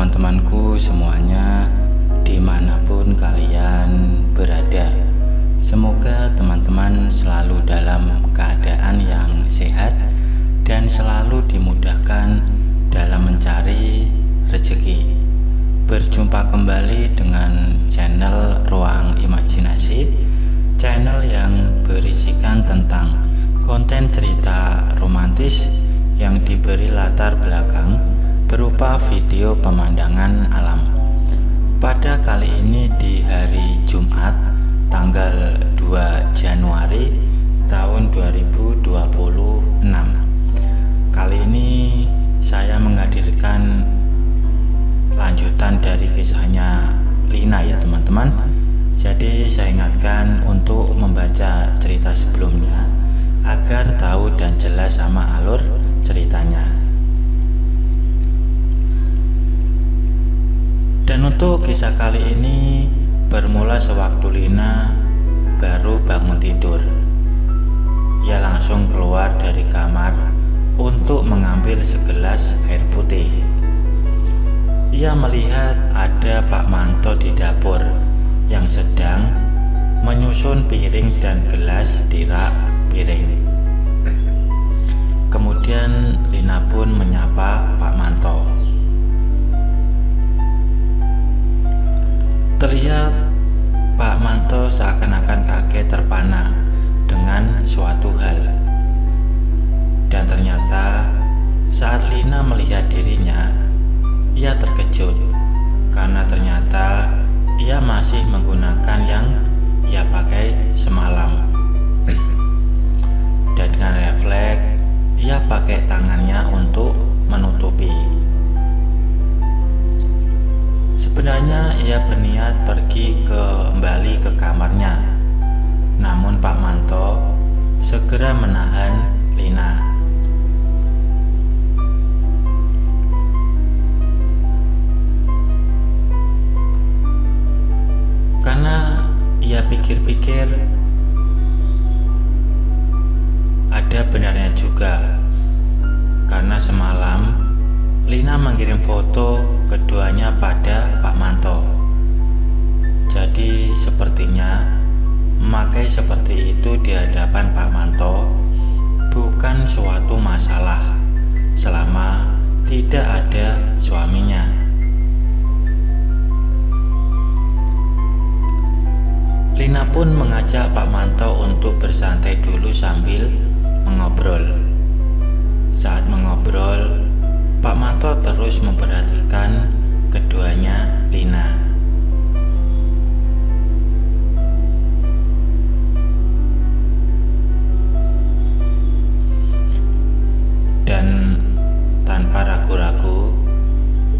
teman-temanku semuanya, dimanapun kalian berada. Semoga teman-teman selalu dalam keadaan yang sehat dan selalu dimudahkan dalam mencari rezeki. Berjumpa kembali dengan channel Ruang Imajinasi, channel yang berisikan tentang konten cerita romantis yang diberi latar belakang berupa video pemandangan alam. Pada kali ini di hari Jumat tanggal 2 Januari tahun 2026. Kali ini saya menghadirkan lanjutan dari kisahnya Lina ya teman-teman. Jadi saya ingatkan untuk membaca cerita sebelumnya agar tahu dan jelas sama alur ceritanya. Dan untuk kisah kali ini bermula sewaktu Lina baru bangun tidur. Ia langsung keluar dari kamar untuk mengambil segelas air putih. Ia melihat ada Pak Manto di dapur yang sedang menyusun piring dan gelas di rak piring. Kemudian Lina pun menyapa Pak Manto. Terlihat Pak Manto seakan-akan kaget terpana dengan suatu hal. Dan ternyata saat Lina melihat dirinya, ia terkejut karena ternyata ia masih menggunakan yang ia pakai semalam. Dan dengan refleks, ia pakai tangannya untuk menutupi. Sebenarnya ia berniat pergi kembali ke kamarnya, namun Pak Manto segera menahan Lina. Karena ia pikir-pikir ada benarnya juga, karena semalam Lina mengirim foto keduanya pada Pak Manto. Jadi sepertinya memakai seperti itu di hadapan Pak Manto bukan suatu masalah selama tidak ada suaminya. Lina pun mengajak Pak Manto untuk bersantai dulu sambil mengobrol. Saat mengobrol, Pak Manto terus memperhatikan keduanya Lina. Dan tanpa ragu-ragu,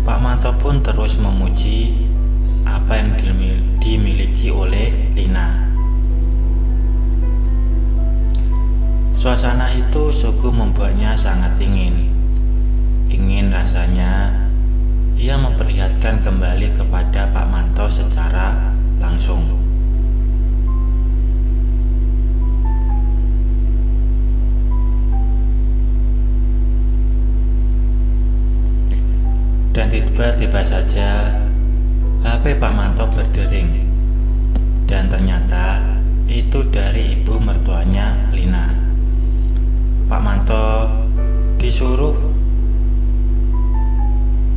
Pak Manto pun terus memuji apa yang dimiliki oleh Lina. Suasana itu sungguh membuatnya sangat ingin rasanya ia memperlihatkan kembali kepada Pak Manto secara langsung. Dan tiba-tiba saja HP Pak Manto berdering, dan ternyata itu dari ibu mertuanya Lina. Pak Manto disuruh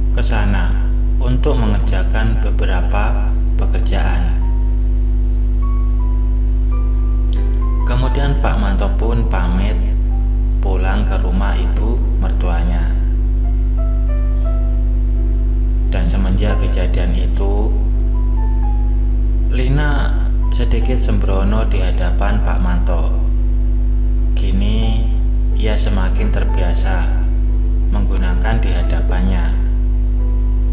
ke sana untuk mengerjakan beberapa pekerjaan. Kemudian Pak Manto pun pamit pulang ke rumah ibu mertuanya. Dan semenjak kejadian itu, Lina sedikit sembrono di hadapan Pak Manto. Kini ia semakin terbiasa menggunakan di hadapannya.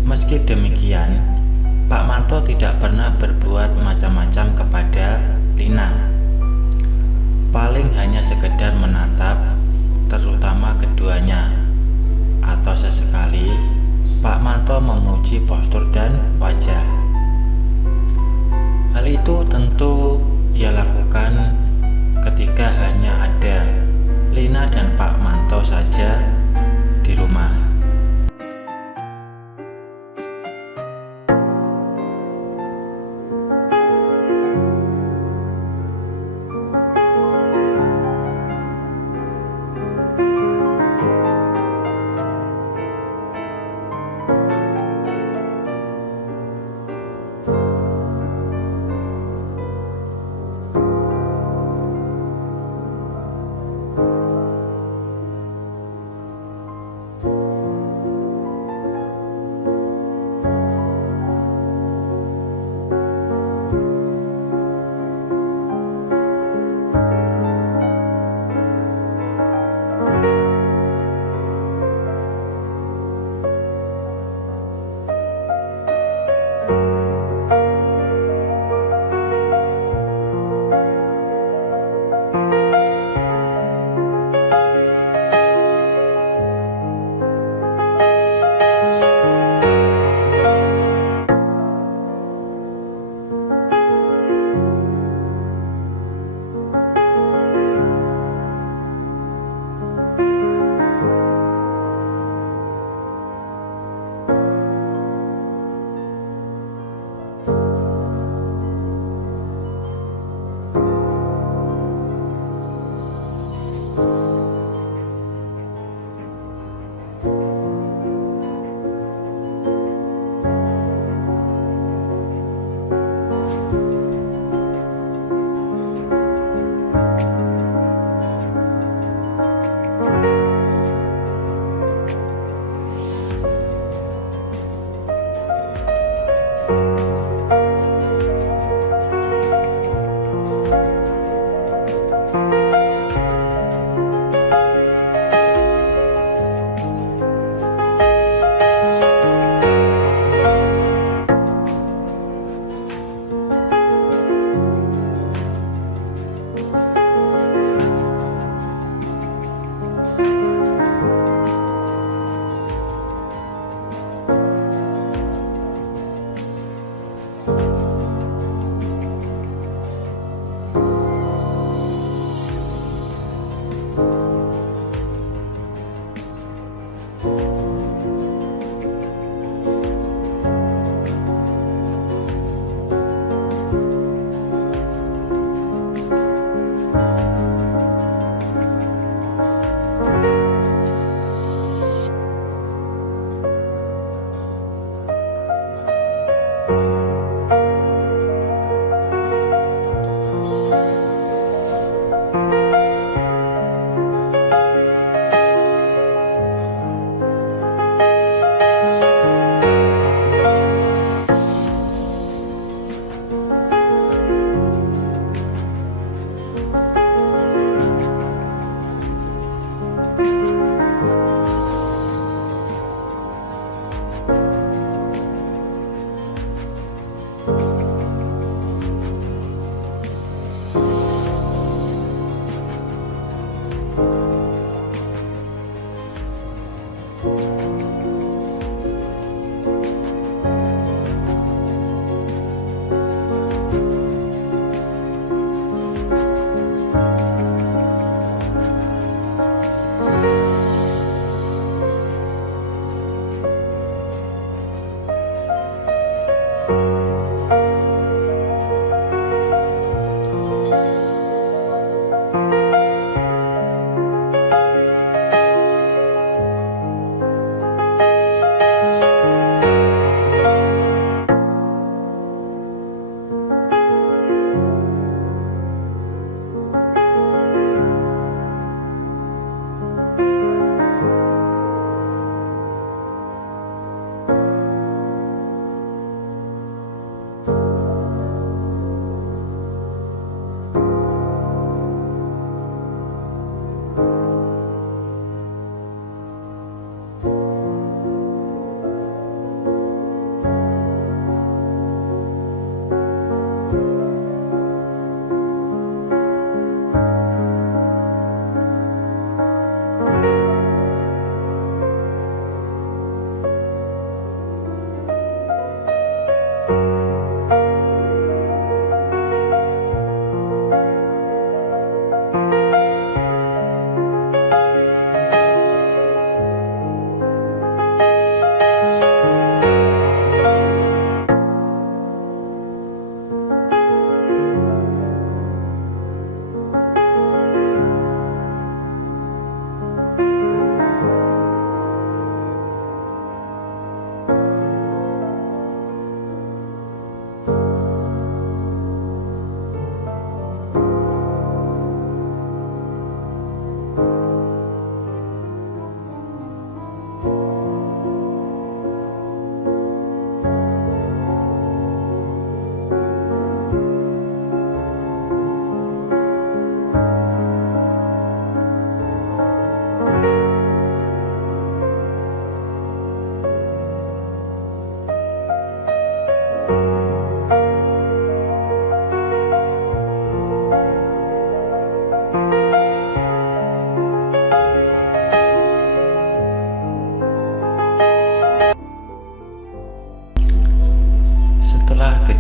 Meski demikian, Pak Manto tidak pernah berbuat macam-macam kepada Lina. Paling hanya sekedar menatap, terutama keduanya, atau sesekali Pak Manto memuji postur dan wajah. Hal itu tentu ia lakukan ketika hanya ada Lina dan Pak Manto saja di rumah.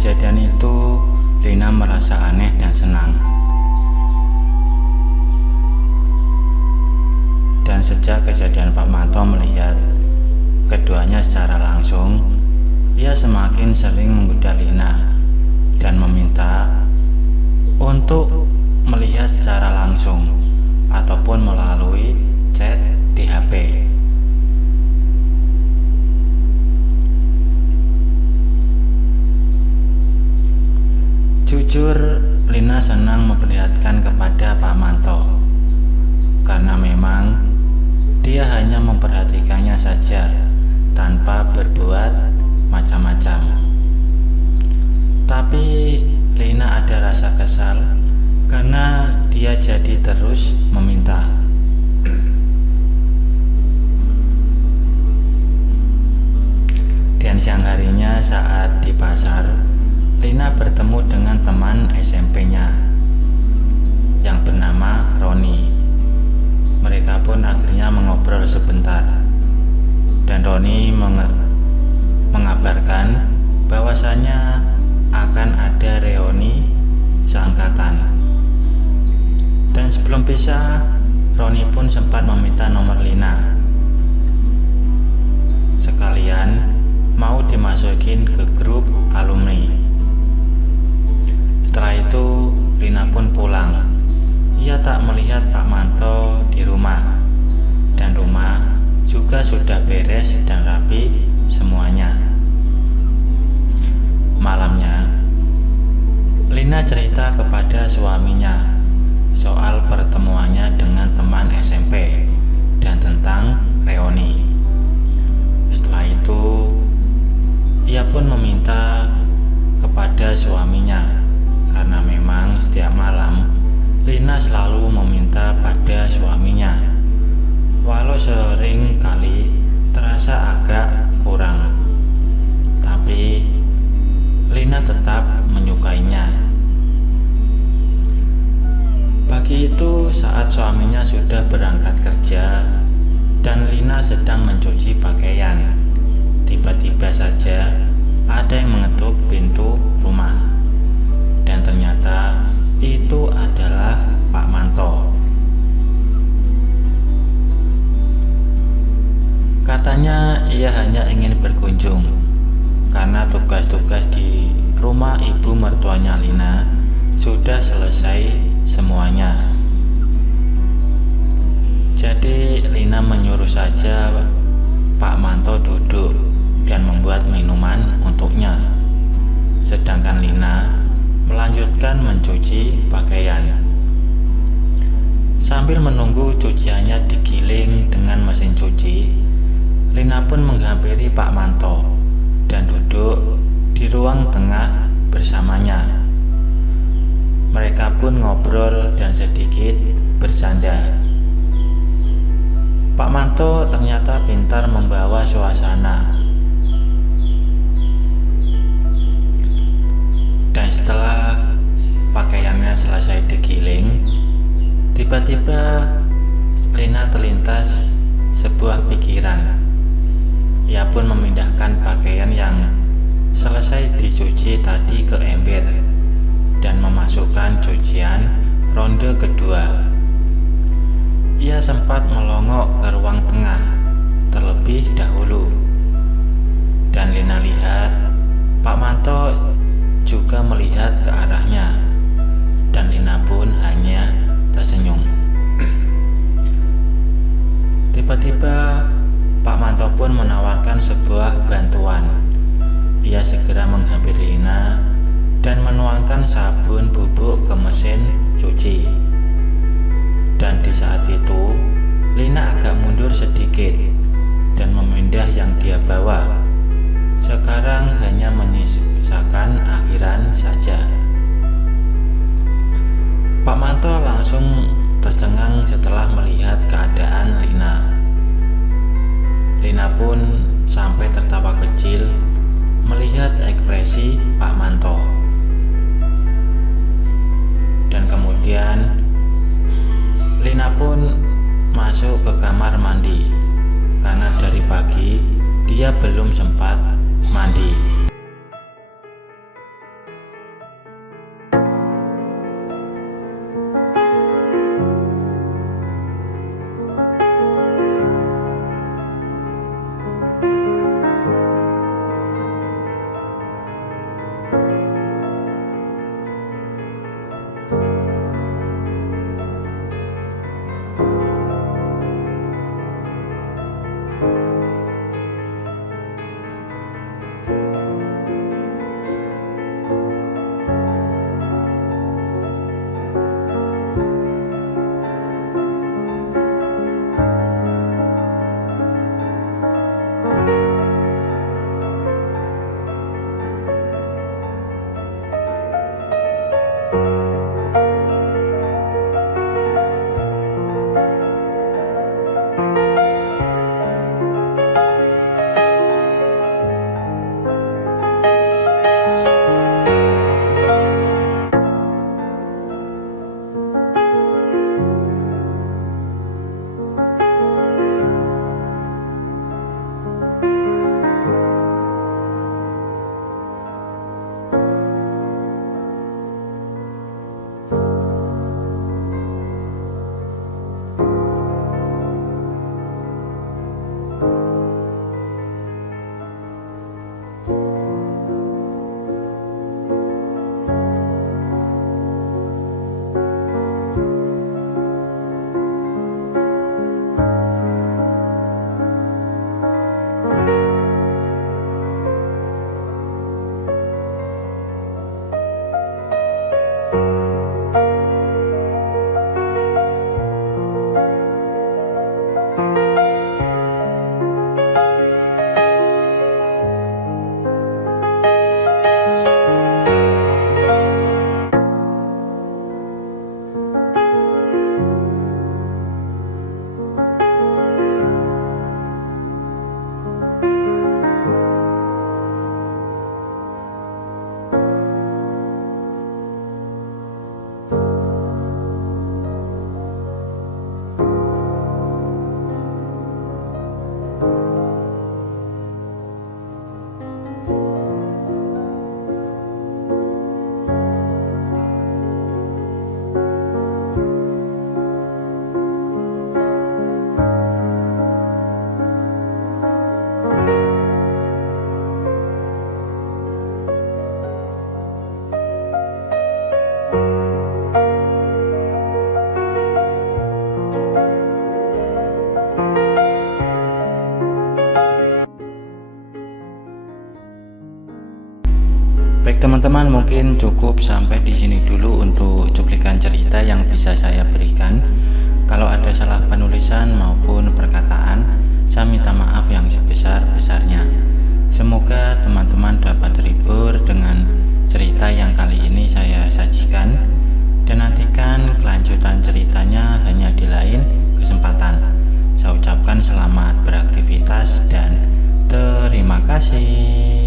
kejadian itu, Lina merasa aneh dan senang. Dan sejak kejadian Pak Manto melihat keduanya secara langsung, ia semakin sering menggoda Lina dan meminta untuk melihat secara langsung ataupun melalui chat di HP. Jujur, Lina senang memperlihatkan kepada Pak Manto karena memang dia hanya memperhatikannya saja tanpa berbuat macam-macam. Paginya saat di pasar, Lina bertemu dengan teman SMP-nya yang bernama Roni. Mereka pun akhirnya mengobrol sebentar, dan Roni mengabarkan bahwasanya akan ada reuni seangkatan. Dan sebelum pisah, Roni pun sempat meminta nomor Lina, sekalian mau dimasukin ke grup alumni. Setelah itu Lina pun pulang. Ia tak melihat Pak Manto di rumah, dan rumah juga sudah beres dan rapi semuanya. Malamnya, Lina cerita kepada suaminya soal pertemuannya dengan teman SMP dan tentang reuni. Setelah itu, ia pun meminta kepada suaminya, karena memang setiap malam Lina selalu meminta pada suaminya, walau sering kali terasa agak kurang, tapi Lina tetap menyukainya. Pagi itu saat suaminya sudah berangkat kerja dan Lina sedang mencuci pakaian, tiba-tiba saja ada yang mengetuk pintu rumah, dan ternyata itu adalah Pak Manto. Katanya ia hanya ingin berkunjung karena tugas-tugas di rumah ibu mertuanya Lina sudah selesai semuanya. Jadi Lina menyuruh saja Pak Manto duduk dan membuat minuman untuknya, sedangkan Lina melanjutkan mencuci pakaian. Sambil menunggu cuciannya digiling dengan mesin cuci, Lina pun menghampiri Pak Manto dan duduk di ruang tengah bersamanya. Mereka pun ngobrol dan sedikit bercanda. Pak Manto ternyata pintar membawa suasana. Dan setelah pakaiannya selesai digiling, tiba-tiba Lina terlintas sebuah pikiran. Ia pun memindahkan pakaian yang selesai dicuci tadi ke ember dan memasukkan cucian ronde kedua. Ia sempat melongok ke ruang tengah terlebih dahulu, dan Lina lihat Pak Manto juga melihat ke arahnya, dan Lina pun hanya tersenyum. Tiba-tiba Pak Manto pun menawarkan sebuah bantuan. Ia segera menghampiri Lina dan menuangkan sabun bubuk ke mesin cuci. Dan di saat itu Lina agak mundur sedikit dan memindah yang dia bawa. Sekarang hanya menyisakan akhiran saja. Pak Manto langsung tercengang setelah melihat keadaan Lina. Lina pun sampai tertawa kecil melihat ekspresi Pak Manto. Dan kemudian Lina pun masuk ke kamar mandi, karena dari pagi dia belum sempat mandi. Baik teman-teman, mungkin cukup sampai di sini dulu untuk cuplikan cerita yang bisa saya berikan. Kalau ada salah penulisan maupun perkataan, saya minta maaf yang sebesar-besarnya. Semoga teman-teman dapat terhibur dengan cerita yang kali ini saya sajikan, dan nantikan kelanjutan ceritanya hanya di lain kesempatan. Saya ucapkan selamat beraktivitas dan terima kasih.